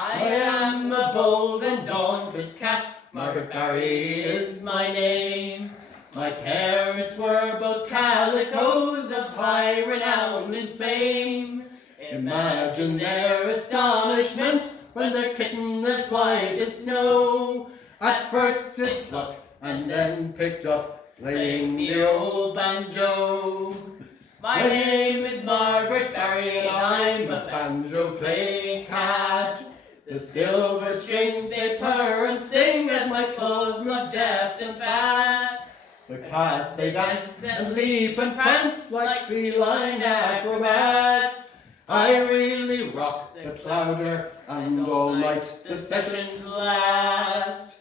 I am a bold and daunted cat, Margaretbarry is my name. My parents were both calicos of high renown and fame. Imagine their astonishment when their kitten as white as snow at first it pluck and then picked up playing the old banjo. My name is Margaretbarry and I'm a banjo-playing cat. The silver strings they purr and sing as my claws move deft and fast. The cats they dance and leap and prance like feline acrobats. I really rock the clowder and all night the sessions last.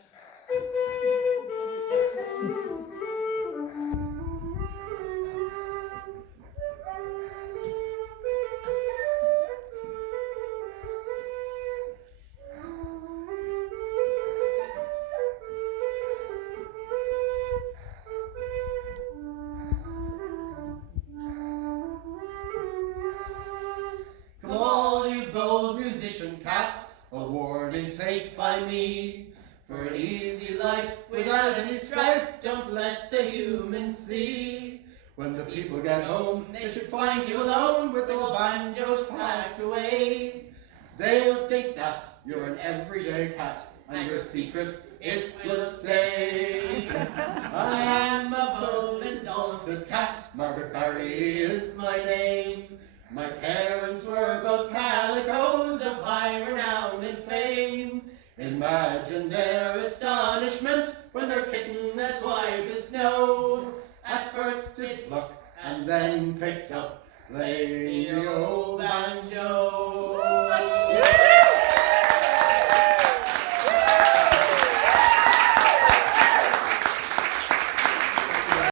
Come all you bold musician cats, a warning take by me. For an easy life without any strife, don't let the humans see. When the people get home, they should find you alone with old banjos packed away. They'll think that you're an everyday cat, and your secret it will stay. I am a bold and daunted cat, Margaretbarry is my name. My parents were both calicos of high renown and fame. Imagine their astonishment when their kitten as white as snow at first did pluck and then picked up playing the old banjo.